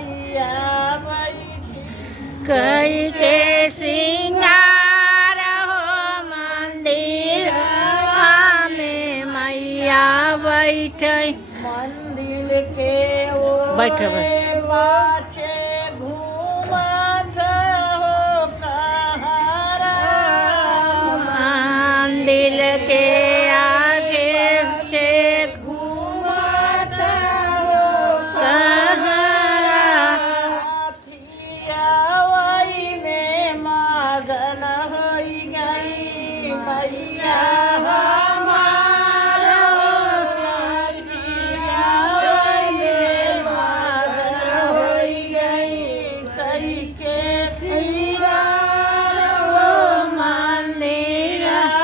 मैया बैठी कई के श्रृंगार हो मंदिर में मैया बैठे मंदिर के बैठ पाछे घूमत हो कहारा मंदिर के आगे से घूमत हो सहारा हाथियावाई में मगन होई गई मैया हमार हाथियावाई में मगन होई गई कई के सिंगार हो मंदिरवा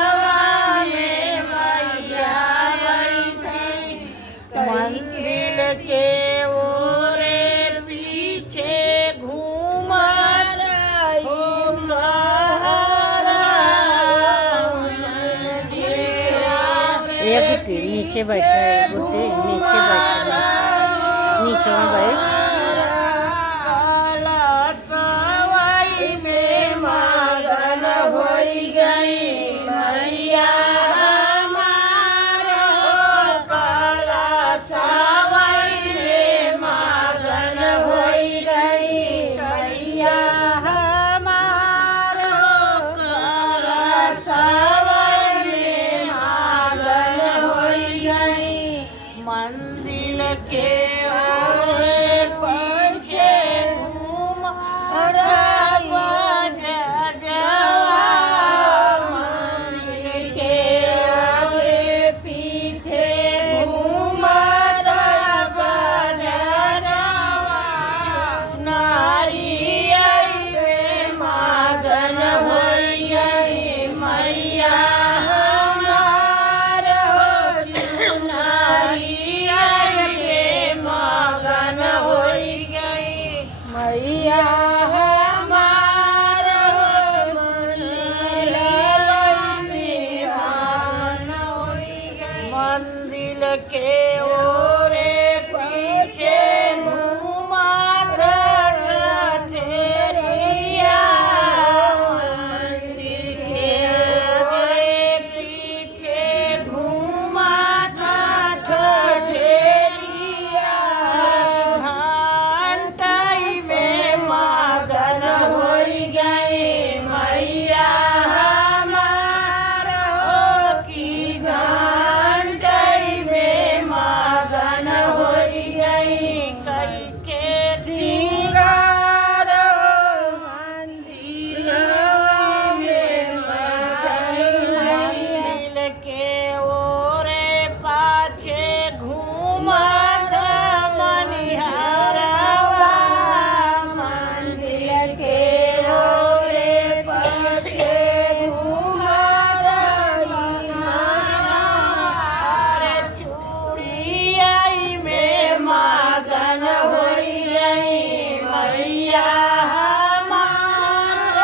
में मैया बैठी मंदिर के ओरे पीछे घूमत हो एक गुटी नीचे बैठा है एक गुटी नीचे बैठा नीचे में बैठ काला सवाई में मगन होई गई मैया हमार काला सवाई में मगन होई गई मैया हमार काला सवाई में मगन होई गई मंदिर के ओरे पीछे घूम मंदिर के ओरे पीछे घूम नारी मगन होई गई मैया हमार नारी मगन होई गई मैया हमार मंदिर के ओरे पीछे घूमत ठठेरिया मंदिर के ओरे पीछे घूमत ठठेरिया घंटाई में मगन होई गई मैया हमार की घंटाई में मगन होई गई कई के सिंगार मंदिर के ओरे पाछे घूमत मनिहारवा मंदिर के ओरे पाछे घूमत अरे चूड़ियाई में मगन होई गई मैया हमार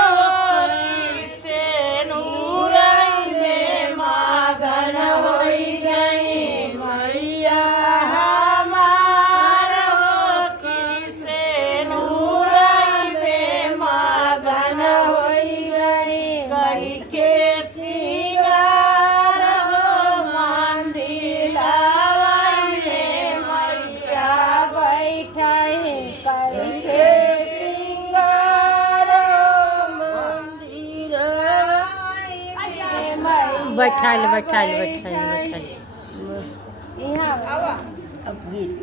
से नूराई में मगन होई गई मैया हमार से नूराई में मगन होई गई कई के सिंगार हो मंदिरवाई में मैया बैठाई कई के सिंगार हो मंदिरवाई में बैठा ले यहाँ अब गीत